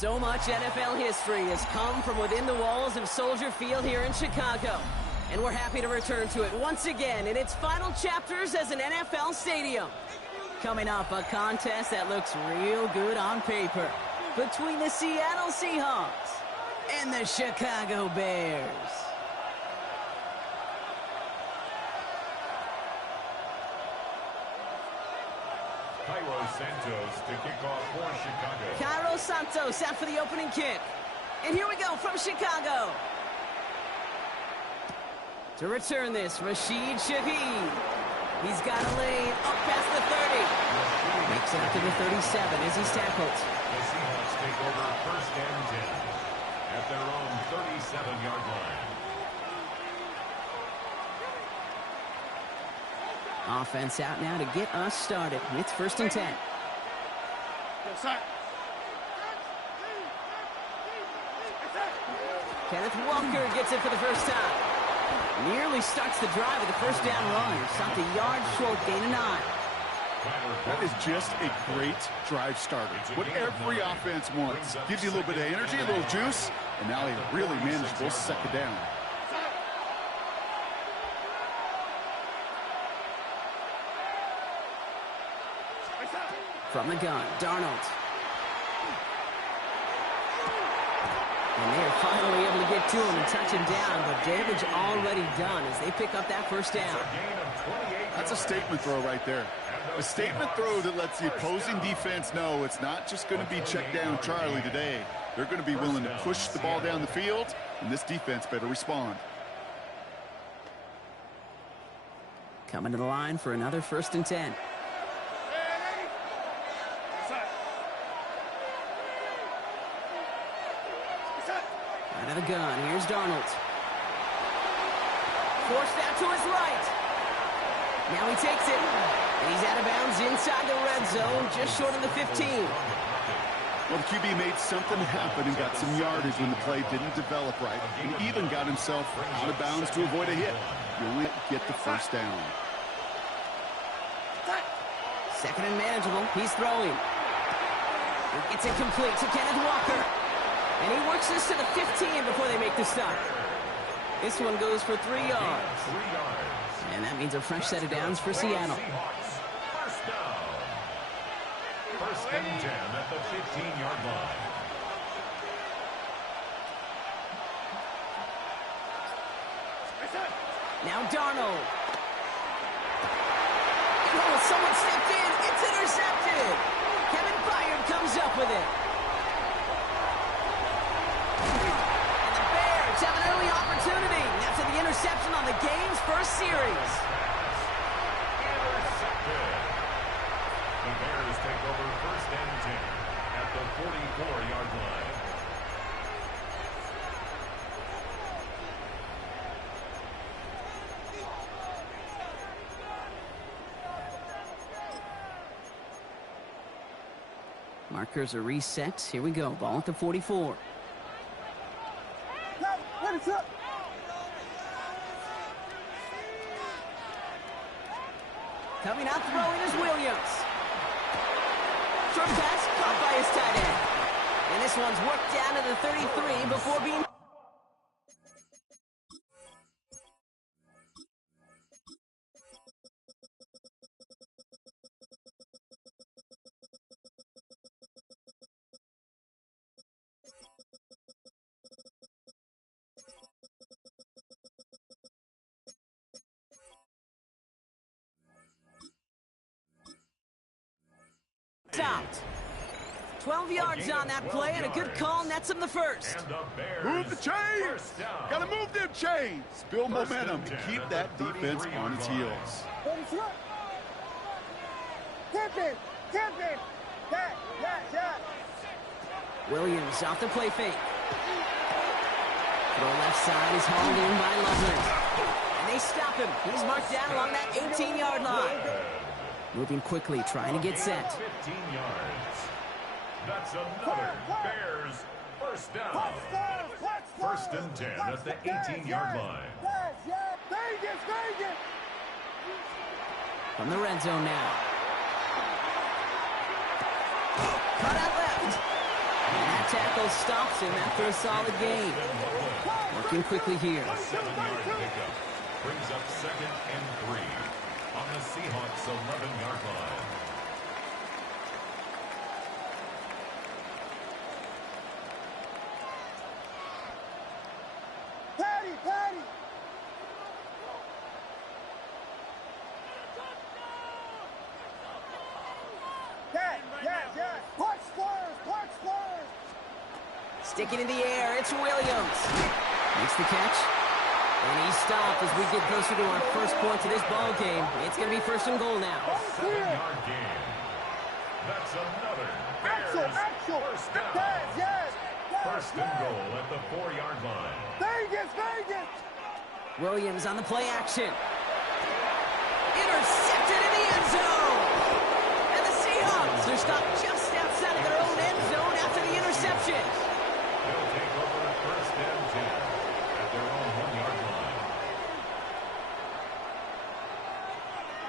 So much NFL history has come from within the walls of Soldier Field here in Chicago. And we're happy to return to it once again in its final chapters as an NFL stadium. Coming up, a contest that looks real good on paper between the Seattle Seahawks and the Chicago Bears. Cairo Santos to kick off for Chicago. Cairo Santos out for the opening kick. And here we go from Chicago. To return this, Rashid Shaheed. He's got a lane up past the 30. Makes it up to the 37 as he's tackled. The Seahawks take over first and 10 at their own 37-yard line. Offense out now to get us started. It's first and 10. Kenneth Walker gets it for the first time. Nearly starts the drive with the first down run. Stopped a yard short, gain of 9. That is just a great drive starter. What every offense wants. Gives you a little bit of energy, a little juice, and now a really manageable second down. From the gun, Darnold. And they are finally able to get to him and touch him down, but damage already done as they pick up that first down. That's a statement throw right there. A statement throw that lets the opposing defense know it's not just going to be check down Charlie today. They're going to be willing to push the ball down the field, and this defense better respond. Coming to the line for another first and 10. Out of the gun, here's Darnold. Forced out to his right. Now he takes it. And he's out of bounds inside the red zone, just short of the 15. Well, the QB made something happen and got some yardage when the play didn't develop right. He even got himself out of bounds to avoid a hit. You only get the first down. Second and manageable. He's throwing. It's incomplete to Kenneth Walker. And he works this to the 15 before they make the stop. This one goes for 3 yards. And that means a fresh set of downs for Seattle. First down. First and 10 at the 15-yard line. Now Darnold. Oh, someone stepped in. It's intercepted. Kevin Byard comes up with it. And the Bears have an early opportunity after the interception on the game's first series. Intercepted. The Bears take over first and 10 at the 44-yard line. Markers are reset. Here we go. Ball at the 44. Coming out throwing is Williams. Short pass caught by his tight end. And this one's worked down to the 33 before being... stopped. 12 yards on that play, and a good call nets him the first. Move the chains! Gotta move them chains! Build momentum to keep that defense on its heels. Williams off the play fake. Throw left side is hauled in by Loveland. And they stop him. He's marked down along that 18-yard line. Moving quickly, trying to get set. 15 yards. That's another Bears first down. First and 10 at the 18-yard line. From the red zone now. Cut out left. And that tackle stops him after a solid gain. Working quickly here. 7-yard pickup brings up 2nd and 3 on the Seahawks' 11-yard line. Patty! Yes! Punch squares! Sticking in the air, it's Williams. Makes the catch. And he stopped as we get closer to our first point to this ball game. It's going to be 1st and goal now. 7-yard gain. That's another Bears first down. Yes! 1st and goal at the 4-yard line. Vegas! Williams on the play action. Intercepted in the end zone. And the Seahawks are stopped just outside of their own end zone after the interception. They'll take over 1st and 10 at their own 1-yard line.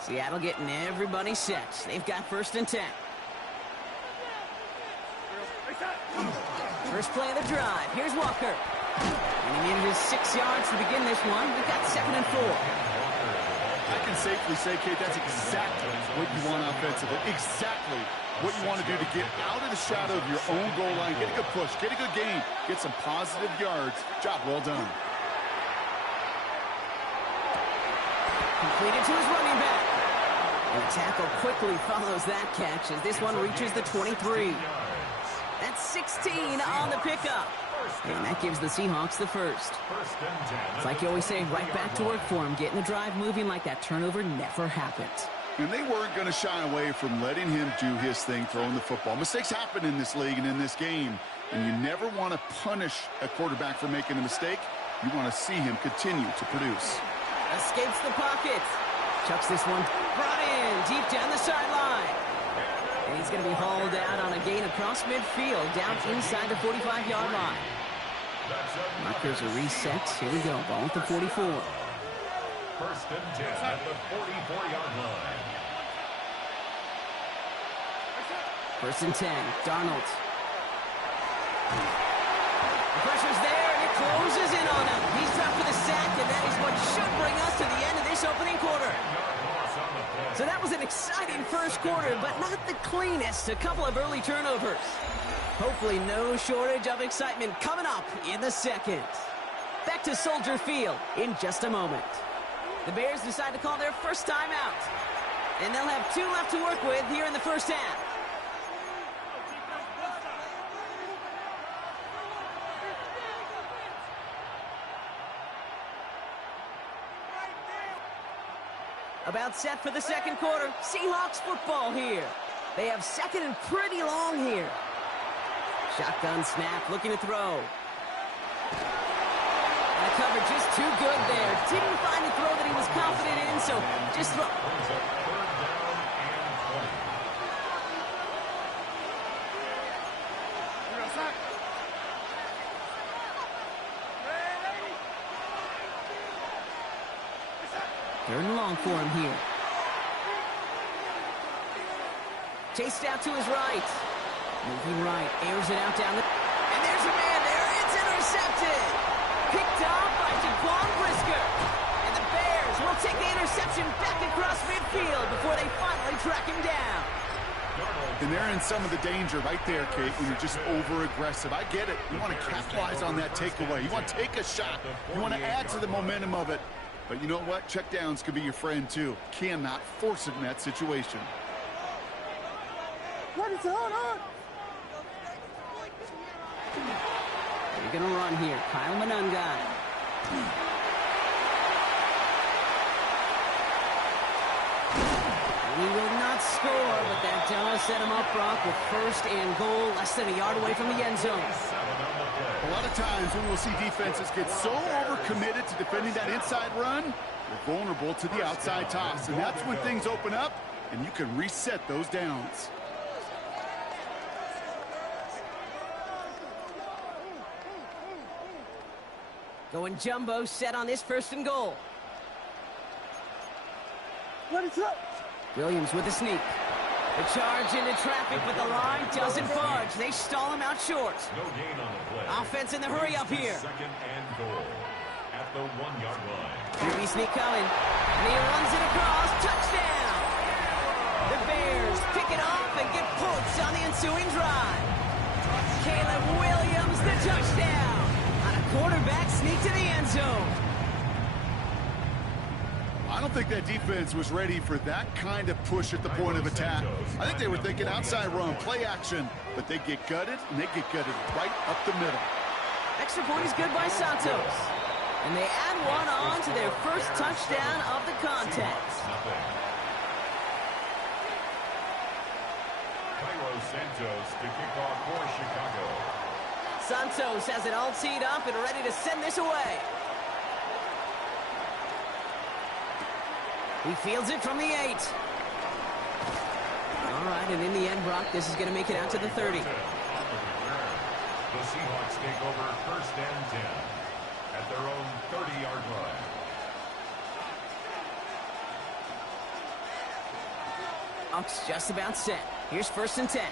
Seattle getting everybody set. They've got 1st and 10. First play of the drive. Here's Walker. And he needed his 6 yards to begin this one. We've got 2nd and 4. I can safely say, Kate, that's exactly what you want offensively. Exactly what you want to do to get out of the shadow of your own goal line. Get a good push. Get a good gain. Get some positive yards. Job well done. Completed to his running back. And the tackle quickly follows that catch as this one reaches the 23. That's 16 on the pickup. And that gives the Seahawks the first. It's like you always say, right back to work for him. Getting the drive moving like that turnover never happened. And they weren't going to shy away from letting him do his thing, throwing the football. Mistakes happen in this league and in this game. And you never want to punish a quarterback for making a mistake. You want to see him continue to produce. Escapes the pocket. Chucks this one. Brought in deep down the sideline. And he's going to be hauled out on a gain across midfield, down inside the 45-yard line. Markers are reset. Here we go. Ball at the 44. 1st and 10 at the 44-yard line. 1st and 10. Darnold. The pressure's there, and it closes in on him. He's dropped for the sack, and that is what should bring us to the end of this opening quarter. So that was an exciting first quarter, but not the cleanest. A couple of early turnovers. Hopefully no shortage of excitement coming up in the second. Back to Soldier Field in just a moment. The Bears decide to call their first timeout. And they'll have 2 left to work with here in the first half. About set for the second quarter. Seahawks football here. They have 2nd and pretty long here. Shotgun snap, looking to throw. And the coverage just too good there. Didn't find a throw that he was confident in, so just throw. Third and long for him here. Chased out to his right. Moving right, airs it out down the... And there's a man there. It's intercepted. Picked off by Jaquan Brisker. And the Bears will take the interception back across midfield before they finally track him down. And they're in some of the danger right there, Kate, when you're just over-aggressive. I get it. You want to capitalize on that takeaway. You want to take a shot. You want to add to the momentum of it. But you know what? Checkdowns could be your friend, too. Cannot force it in that situation. What is on? They're going to run here. Kyle Monungai. He will not score, but that does set him up, Brock, with 1st and goal, less than a yard away from the end zone. A lot of times when we'll see defenses get so overcommitted to defending that inside run, they're vulnerable to the outside toss. And that's when things open up, and you can reset those downs. Going jumbo set on this 1st and goal. What is up? Williams with a sneak. The charge into traffic, but the line doesn't budge. They stall him out short. No gain on the play. Offense in the hurry up here. Second and goal at the 1-yard line. QB sneak coming. And he runs it across. Touchdown! The Bears pick it off and get points on the ensuing drive. Caleb Williams, the touchdown. On a quarterback sneak to the end zone. I don't think that defense was ready for that kind of push at the point of attack. I think they were thinking outside run, play action, but they get gutted, and they get gutted right up the middle. Extra point is good by Santos. And they add one on to their first touchdown of the contest. Santos to kick off for Chicago. Santos has it all teed up and ready to send this away. He fields it from the 8. All right, and in the end, Brock, this is going to make it out to the 30. The Seahawks take over first and 10 at their own 30-yard line. Hawks just about set. Here's first and 10.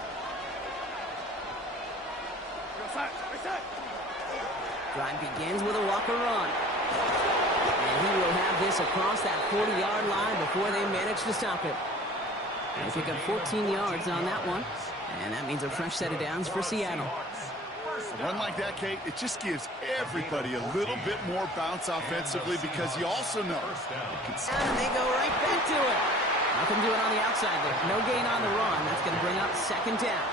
Drive begins with a Walker run. And he will have this across that 40-yard line before they manage to stop it. They pick up 14 yards on that one. And that means a fresh set of downs for Seattle. A run like that, Kate, it just gives everybody a little bit more bounce offensively because you also know. And they go right back to it. Nothing doing on the outside there. No gain on the run. That's going to bring up second down.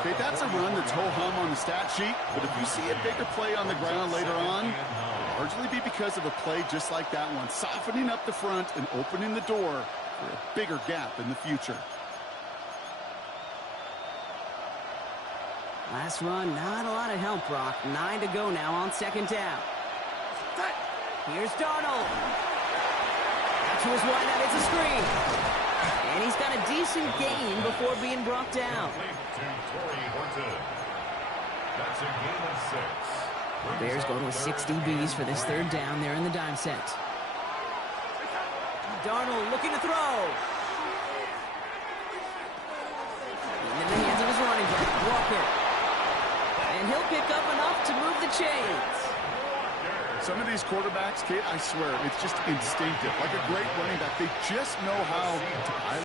Okay, that's a run that's ho-hum on the stat sheet, but if you see a bigger play on the ground later on, it'll largely be because of a play just like that one, softening up the front and opening the door for a bigger gap in the future. Last run, not a lot of help, Brock. 9 to go now on second down. Here's Darnold. To his wideout, it's a screen. And he's got a decent gain before being brought down. That's a gain of 6. The Bears go to 6 DBs for this third down there in the dime set. Darnold looking to throw. In the hands of his running back, Walker. And he'll pick up enough to move the chains. Some of these quarterbacks, Kate, I swear, it's just instinctive. Like a great running back, they just know how to